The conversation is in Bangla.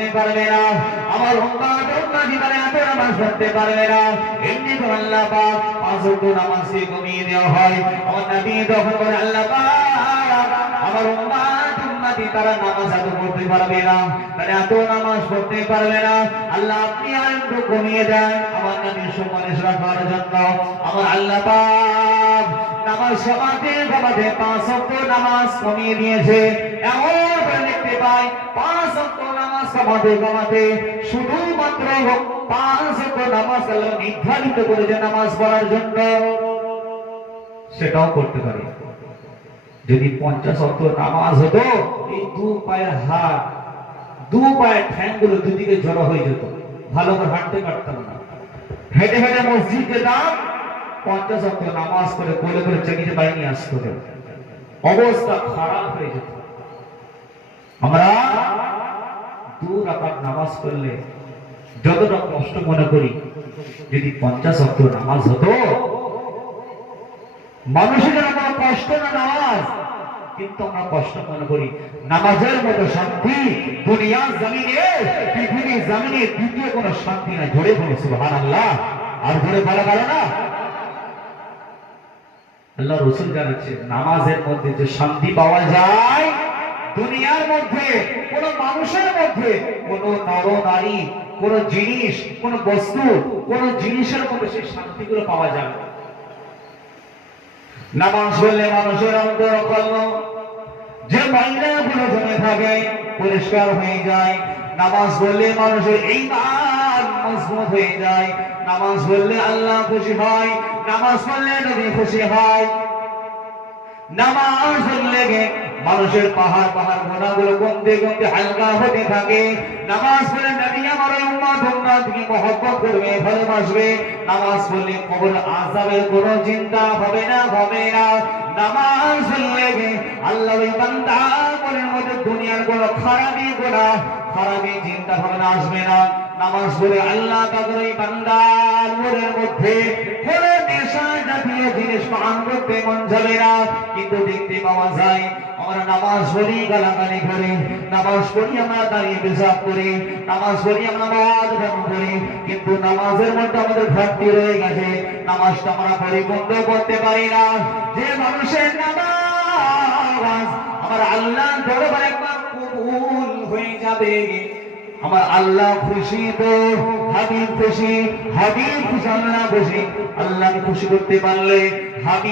পড়তে পারবে না, আমার উম্মত জীবনে এত নামাজ পড়তে পারবে না। এমনি করে আল্লাহ পাক 5 ওয়াক্ত নামাজকে কমিয়ে দেওয়া হয়। আমার নবী তখন বলে আল্লাহ পাক আমার উম্মতি তারা নামাজ এত পড়তে পারবে না, তারা এত নামাজ পড়তে পারবে না, আল্লাহ আপনি আর একটু কমিয়ে দেন আমার নবীর সুপারিশ রাখার জন্য। আমার আল্লাহ পাক নামাজ সমাজে 5 ওয়াক্ত নামাজ কমিয়ে দিয়েছে। এমন করে দেখতে পাই 5 ওয়াক্ত নামাজ কমাতে শুধুমাত্র 5 ওয়াক্ত নামাজ আল্লাহ নির্ধারিত করেছে নামাজ পড়ার জন্য, সেটাও করতে পারি। যদি 50 ওয়াক্ত নামাজ হতো, এই 2 পায়ের হাত 2 পায়ের ঠ্যাংগুলো দুদিকে জড়ো হয়ে যেত, ভালো করে হাঁটতে পারতাম না। হেঁটে হেঁটে মসজিদ যেতাম, 50 ওয়াক্ত নামাজ করে কোলে করে চেকিতে বাড়ি নিয়ে আসতো, অবস্থা খারাপ হয়ে যেত। আমরা 2 রাকাত নামাজ পড়লে যতটা কষ্ট মনে করি, যদি 50 ওয়াক্ত নামাজ হতো, মানুষের জন্য কোনো কষ্ট না নামাজ, কিন্তু আমরা কষ্ট মনে করি। নামাজের মতো শান্তি দুনিয়ার জমিনে, পৃথিবীর জমিনে দ্বিতীয় কোনো শান্তি নাই। জোরে বলো সুবহানাল্লাহ, আর জোরে বলা গেল না। আল্লাহ রাসূল জানাচ্ছে নামাজের মধ্যে যে শান্তি পাওয়া যায়, দুনিয়ার মধ্যে কোন মানুষের মধ্যে কোন নর নারী, কোন জিনিস, কোন বস্তু, কোন জিনিসের মধ্যে সেই শান্তিগুলো পাওয়া যায় না। নামাজ পড়লে মানুষের অন্তর কর্ম যে ময়লাগুলো জমে থাকে পরিষ্কার হয়ে যায়। নামাজ পড়লে মানুষের ঈমান মজবুত হয়ে যায়। নামাজ পড়লে আল্লাহ খুশি হয়, নামাজ পড়লে নবী খুশি হয়। নামাজ পড়লে মানুষের পাহাড় গুনাহগুলো কমতে কমতে হালকা হতে থাকে। নামাজ পড়লে নবী আমার উম্মত উম্মতকে মহব্বত করবে, ভালোবাসবে। নামাজ পড়লে কবর আযাবের কোনো চিন্তা হবে না। নামাজ পড়লে আল্লাহর বান্দা মনের মধ্যে দুনিয়ার কোনো খারাপি চিন্তা ভাবনা আসবে না। নামাজ পড়ে আল্লাহ তাআলার বান্দার মনের মধ্যে কোন নেশা জাতীয় জিনিস পান করতে মন যাবে না। কিন্তু দেখতে পাওয়া যায় আমরা নামাজ পড়ি গালাগালি করি, নামাজ পড়ি আমরা দাঁড়িয়ে পেশাব করি, নামাজ পড়ি আমরা মদ পান করি, কিন্তু নামাজের মধ্যে আমাদের ঘাটতি রয়ে গেছে। নামাজটা আমরা পরিপূর্ণ করতে পারি না। যে মানুষের নামাজ আমার আল্লাহ দরবারে একবার কবুল হয়ে যাবে, আমার আল্লাহ খুশি, তো হাবিব খুশি, হাবিব খুশি, আল্লাহ খুশি। আল্লাহকে খুশি করতে পারলে হাবিব